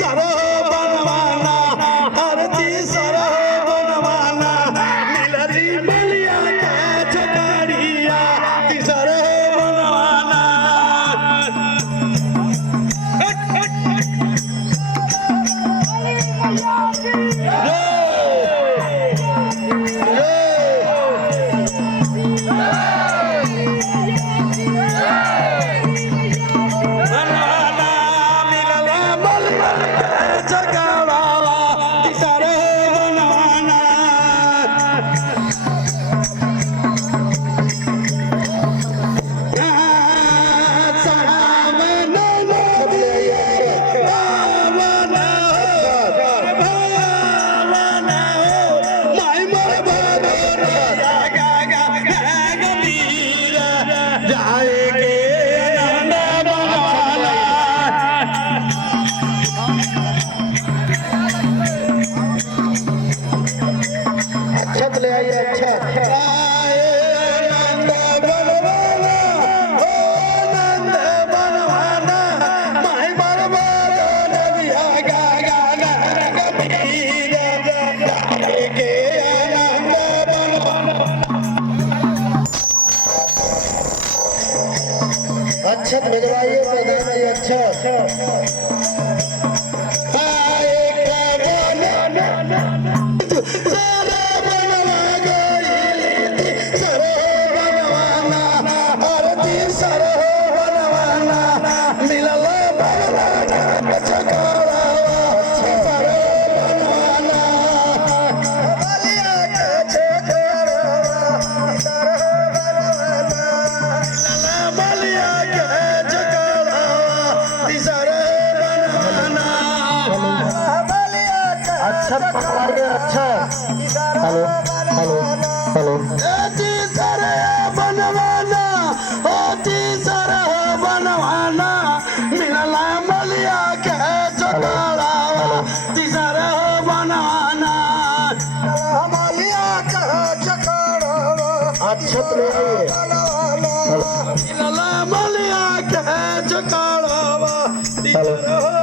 सरो बनवाना आरती सरो बनवाना मिलली बलिया के चकरिया ती सरो बनवाना अच्छत भिजवाइए प्रधान जी अच्छत अच्छा पकड़िए अच्छा हेलो हेलो हेलो तीसरा बनवाना ओ तीसरा बनवाना मिलला मलिया के चकड़ा तीसरा बनवाना मलिया के चकड़ा अच्छा ले आइए मिलला मलिया के चकड़ा हेलो